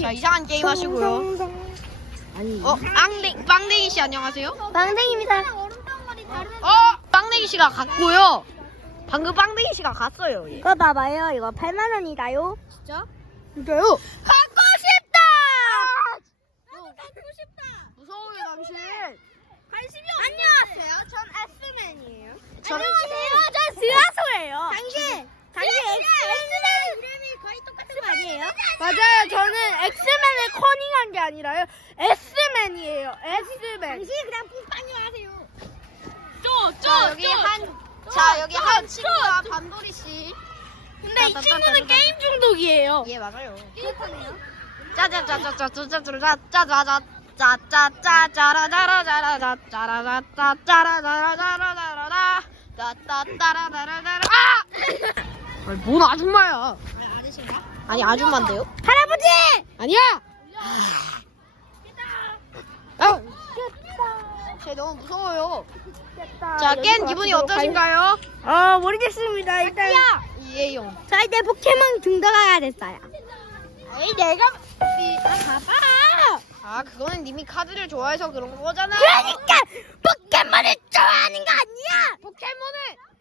자 이상한 게임 하시고요. 어 빵댕 빵댕이 씨 안녕하세요. 빵댕입니다. 어 빵댕이 씨가 갔고요. 방금 빵댕이 씨가 갔어요. 얘. 이거 봐봐요. 이거 8만 원이다요. 진짜? 진짜요? 갖고 싶다. 나도 갖고 싶다. 무서워요 당신. 관심이 안녕하세요. 전 S맨이에요. 전- 안녕하세요. 전. 당신, 당신 X맨 이름이 거의 똑같은 거 아니에요? 맞아요. 저는 엑스맨을 커닝한 게 아니라요. S맨이에요. S맨. 당신 그냥 뿡빵이 하세요. 자 여기 한. 자 여기 한 친구가 반돌이 씨. 근데 이 친구는 게임 중독이에요. 예 맞아요. 게임하네요. 짜자자자자자자자자자자 짜짜짜짜라자라자라자 짜라자짜짜라자라자라자라 짜짜짜라자라자라 아! 뭔 아줌마야 아저씨인가? 아니 아줌마인데요? 할아버지! 아니야 아! 쟤 너무 무서워요 자 깬 기분이 어떠신가요? 어 모르겠습니다. 일단 이해용 저 이제 포켓몬 등록해야 됐어요. 에이 내가 아 봐봐. 아 그거는 님이 카드를 좋아해서 그런 거잖아 그러니까 포켓몬을 좋아하는 거 아니야? 포켓몬은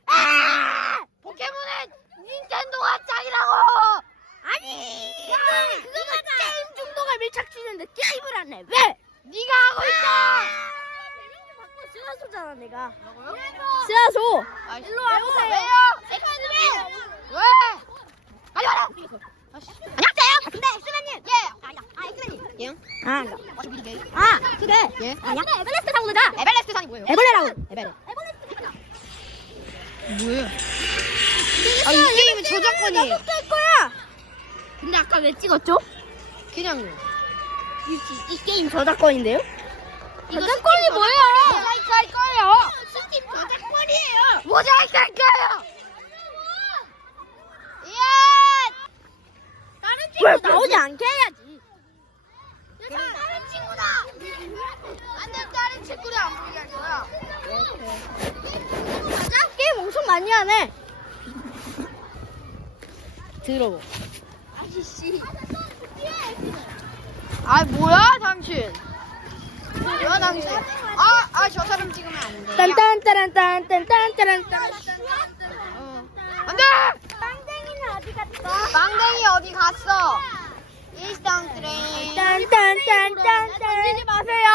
아! 포켓몬은 닌텐도가 짱이라고 아니. 근데 그거는 게임 중독을 밀착시는데 게임을 안 해. 왜? 네가 하고 있어 바꿔 스라소잖아 내가. 뭐라고요? 스라소. 아, 일로 와보세요. 왜요? 왜? 빨리 와라. 안녕하세요. 근데 엑스맨님. 예. 아니다. 아 엑스맨님. 예? 아 이게 아 그래. 예? 아니야. 에벨레스트 타고 가자. 에벨레스트 산이 뭐예요? 에벌레라고. 에벨. 에벌레스트 가자. 뭐예요? 아, 이 게임은 저작권이에요. 근데 아까 왜 찍었죠? 그냥요. 이, 이 게임 저작권인데요? 저작권이 뭐예요? 모자이크 할 거예요. 스팀 저작권이에요. 모자이크 할 거예요. 예. 다른 친구 나오지 않게 해야지. 그럼 다른 친구다. 안돼 다른 친구를 안 보이게 할 거야. 맞아? 게임 엄청 많이 하네. 들어. 아저씨. 아 뭐야 당신? 뭐야 당신? 아 아 저 사람 찍으면 안 돼. 딴딴따란딴딴딴딴딴. 어. 안돼. 빵댕이는 어디 갔어? 빵댕이 어디 갔어? 일상 트레인. 딴딴딴딴딴. 던지지 마세요.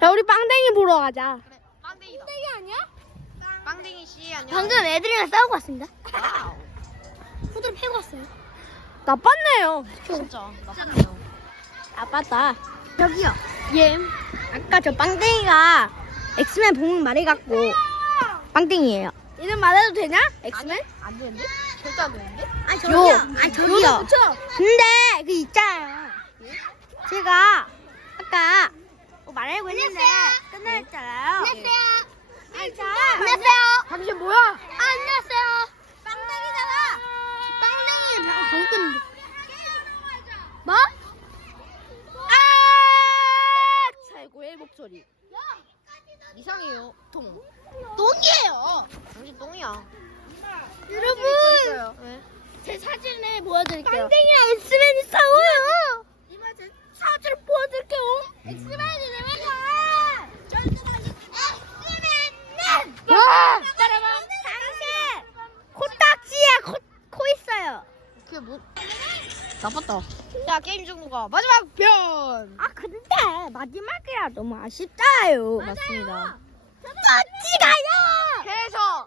자, 우리 빵댕이 보러 가자. 그래, 빵댕이다. 빵댕이 아니야? 빵댕이 씨 안녕. 방금 애들이랑 싸우고 왔습니다. 와우. 호들 패고 왔어요. 나빴네요. 진짜 나빴네요. 나빴다. 저기요. 예. 아까 저 빵댕이가 엑스맨 봉 말해갖고 빵댕이에요. 이름 말해도 되냐? 엑스맨? 안 되는데? 절대 안 되는데? 아니 저기요. 아니 저기요. 근데 그 있잖아요. 제가 아까 뭐 말하고 있는데 끝났잖아요. 안녕하세요. 자. 안녕하세요. 당신 뭐야? 안녕하세요. 빵댕이잖아. 빵댕이 방금 뭐? 아! 최고의 목소리. 이상해요. 똥. 똥이에요. 당신 똥이야. 여러분. 제 사진을 보여드릴게요. 빵댕이랑 엑스맨이 싸워요. 이마 제 사진을 보여드릴게요. 엑스맨이 내 맨날. 엑스맨은 아! 따라봐. 당신 코딱지에 코, 코 있어요. 그게 뭐? 나빴다. 자 게임 중국어 마지막 편. 아 근데 마지막이라 너무 아쉽다요. 맞습니다. 멋지가요. 그래서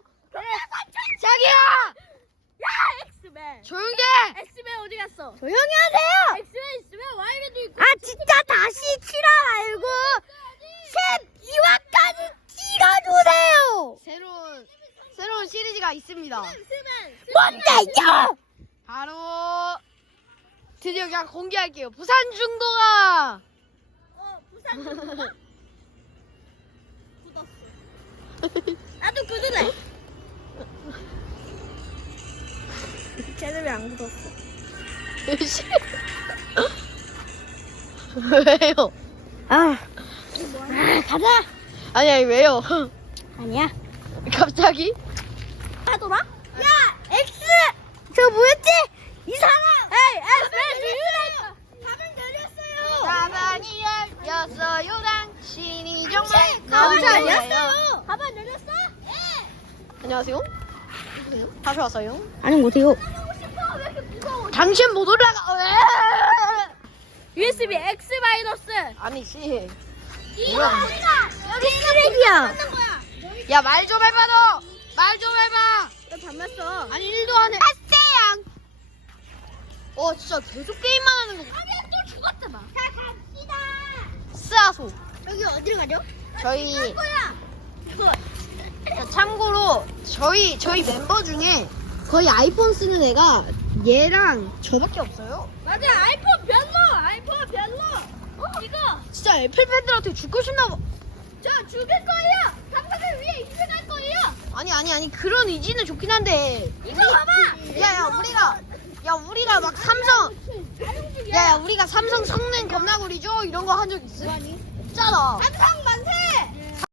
자기야 야 엑스맨. 조용히 해. 엑스맨 어디 갔어? 조용히 하세요. 엑스맨 있으면 와이드도 있고. 아 진짜 다시 치라 말고 12화까지 찍어주세요. 새로운 새로운 시리즈가 있습니다. 뭔데요? 바로 드디어 그냥 공개할게요. 부산 중도가 어 부산 나도 굳으네. 쟤는 왜안 굳었어? 왜요? 아, 아 가자. 아니 아니 왜요? 아니야. 갑자기? 하더라? 야, X! 저 뭐였지? 이상한! 에이, X, 왜 안녕하세요. 다시 왔어요. 아니 못해요. 당신 못 올라가. USB X 마이너스. 아니지. 이거 우리가 여기 쓰레기야. 야 말 좀 해봐 너. 말 좀 해봐. 너 담았어. 아니 일도 안 해. 아세양. 어 진짜 계속 게임만 하는 거. 아니 또 죽었잖아. 자 갑시다. 스아소. 여기 어디로 가죠? 저희 뭐야? 자, 참고로 저희 저희 멤버 중에 거의 아이폰 쓰는 애가 얘랑 저밖에 없어요. 맞아 아이폰 별로 아이폰 별로. 어 이거 진짜 애플 팬들한테 죽고 싶나 봐. 저 죽일 거예요. 당근을 위에 입혀갈 거예요. 아니 아니 아니 그런 의지는 좋긴 한데. 이거 봐봐. 야야 우리가 야 우리가 막 삼성 야야 우리가 삼성 성능 겁나 구리죠 이런 거 한 적 있어? 없잖아. 삼성